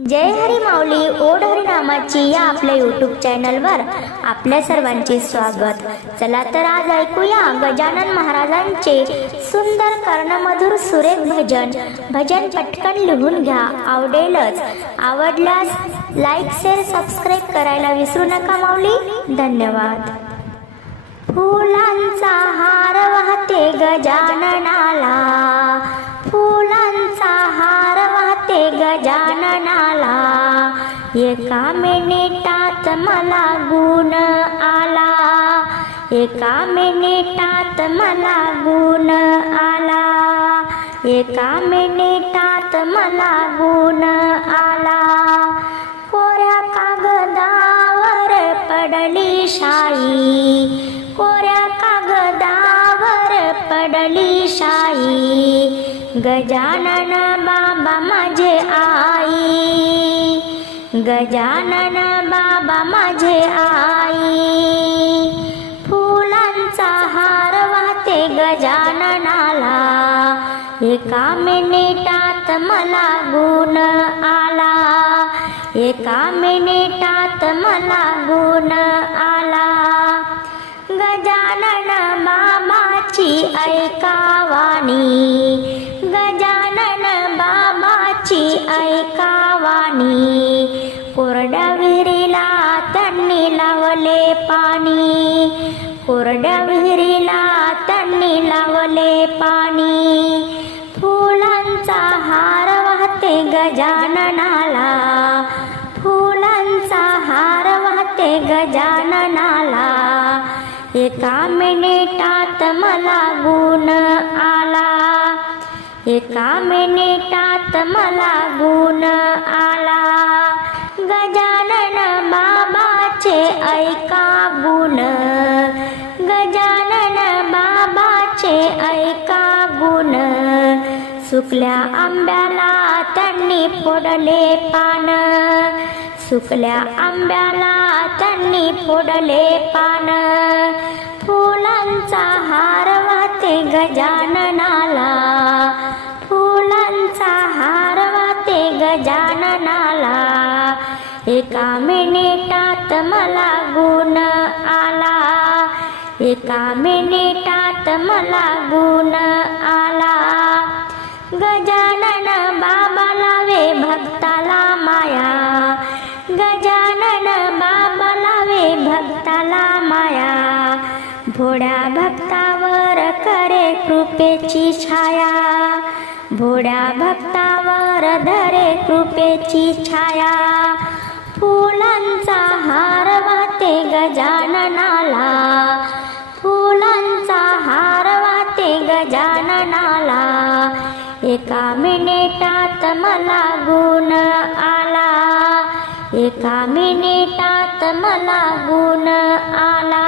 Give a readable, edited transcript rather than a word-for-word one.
जय हरी माऊली ओढ हरिनामाची या आपल्या यूट्यूब चॅनलवर आपल्या सर्वांचे स्वागत। चला तर आज ऐकूया गजानन महाराजांचे सुंदर कर्णमधुर सुरेख भजन। भजन पटकन लिहून घ्या, आवडेलच। आवडल्यास लाईक शेअर सबस्क्राईब करायला विसरू नका माऊली। धन्यवाद। फुलांचा हार वाहते गजाननाला, फुलांचा हार वाहते गजाननाला, एका मिनिटात मला गुण आला, एका मिनिटात मला गुण आला, एका मिनिटात मला गुण आला। कोऱ्या कागदावर पडली शाई, कोऱ्या कागदावर पडली शाई, गजानन बाबा माझे आई, गजानन बाबा माझे आई। फुलांचा हार वाहते गजाननाला, एका मिनिटात मला गुण आला, एका मिनिटात मला गुण आला। गजानन बाबाची ऐकावाणी, गजानन बाबाची ऐकावाणी, कोरड्या विहिरीला त्यांनी लावले पाणी, कोरड्या विहिरीला त्यांनी लावले पाणी। फुलांचा हार वाहते गजाननाला, फुलांचा हार वाहते गजाननाला, एका मिनिटात मला गुण आला, एका मिनिटात मला गुण आला। गजानन बाबाचे ऐका गुण, गजानन बाबाचे ऐका गुण, सुकल्या आंब्याला त्यांनी फोडले पान, सुकल्या आंब्याला त्यांनी फोडले पान। फुलांचा हार वाहते गजाननाला, फुलांचा हार वाहते गजाननाला, एका मिनिटात मला गुण आला, एका मिनिटात मला गुण आला। गजानन बाबा लावे भक्ताला माया, गजानन बाबा लावे भक्ताला माया, भोळ्या भक्तावर करे कृपेची छाया, भोळ्या भक्तावर धरे कृपेची छाया। फुलांचा हार वाहते गजाननाला, फुलांचा हार वाहते गजाननाला, एका मिनिटात मला गुण आला, एका मिनिटात मला गुण आला।